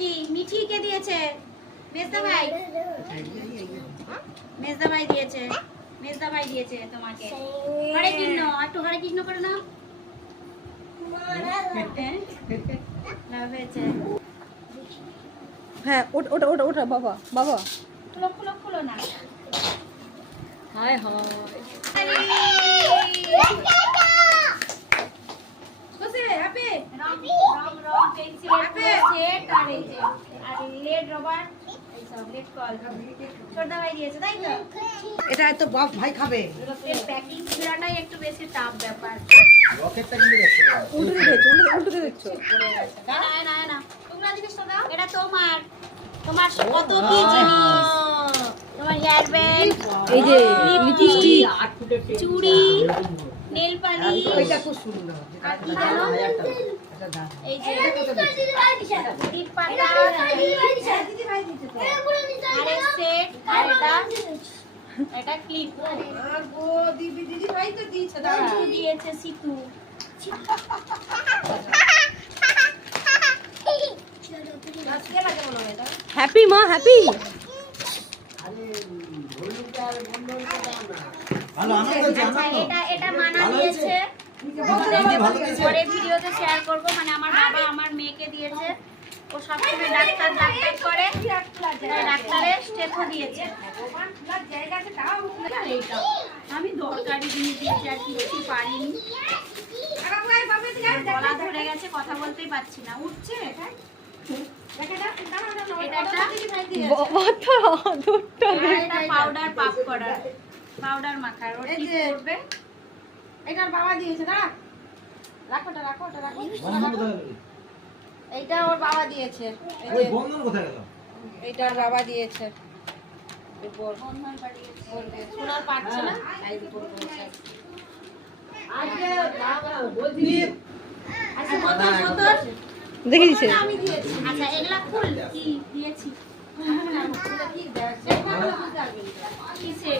কি মিঠি কে দিয়েছে? মেজদা ভাই। মেজদা ভাই দিয়েছে। মেজদা ভাই দিয়েছে তোমাকে। হরে কৃষ্ণ, একটু হরে কৃষ্ণ করে নাও। লাভ হয়েছে। হ্যাঁ ওটা ওটা ওটা ওটা বাবা বাবা খুলো খুলো খুলো না। হায় হায় বসে happy Ram Ram Ram pencil set আর এই যে আর লেড রবার এই সব লেড কল ছোটদা ভাই দিয়েছে তাই তো? এটা তো বাপ ভাই খাবে। এর প্যাকিং ছিলাটাই একটু বেশি টাফ ব্যাপার। রকেটটা কিন্তু দেখতে পাবো। উল্টো দেখছো উল্টো দেখছো না না না তোমরা জিনিসটা দাও। এটা তোমার তোমার কত কি জিনিস, তোমার হেয়ার ব্যান্ড, এই যে লিপস্টিক চুড়ি, নেল পালিশ, ওইটা খুব সুন্দর। আর কি জানো এটা দাও। এই যে টিপ পাতা, দিদি ভাই দিতে তো আরে সেট আর এটা ক্লিপ আর গো দিদি ভাই তো দিয়েছে দাও। সিতু দিয়েছে সিতু। আজকে লাগে মনে হয় এটা। হ্যাপি মা হ্যাপি ভালো আনন্দ হচ্ছে আচ্ছা আনন্দ। এটা এটা মানা ভালো দিয়েছে, হয়েছে? ভালো হয়েছে? পরে ভিডিওতে শেয়ার করব। মানে আমার বাবা আমার মেয়েকে দিয়েছে, ও সবসময় ডাক্তার ডাক্তার করে, তাই ডাক্তারের স্টেপও দিয়েছে। আর এইটা আমি দরকারি জিনিস দিয়েছি, আর কিছু পারিনি। গলা ধরে গেছে, কথা বলতেই পারছি না, উঠছে। এটা একটা পাউডার পাপ করার, পাউডার মাখার, ওর কি করবে? এটার বাবা দিয়েছে না। রাখো ওটা রাখো ওটা রাখো। বন্ধন কোথায় গেল? এইটা ওর বাবা দিয়েছে। এই ওই যে বন্ধন কোথায় গেল? এইটার বাবা দিয়েছে। উপর বন্ধন বাড়িয়েছে। সোনার পাচ্ছে না তাই উপর বলছে। আচ্ছা বোতল বোতল দেখে দিছে আমি দিয়েছি। আচ্ছা এগুলা ফুল কি দিয়েছি? কি দেখ সেটা বুঝতে পারবি না। কি সেট?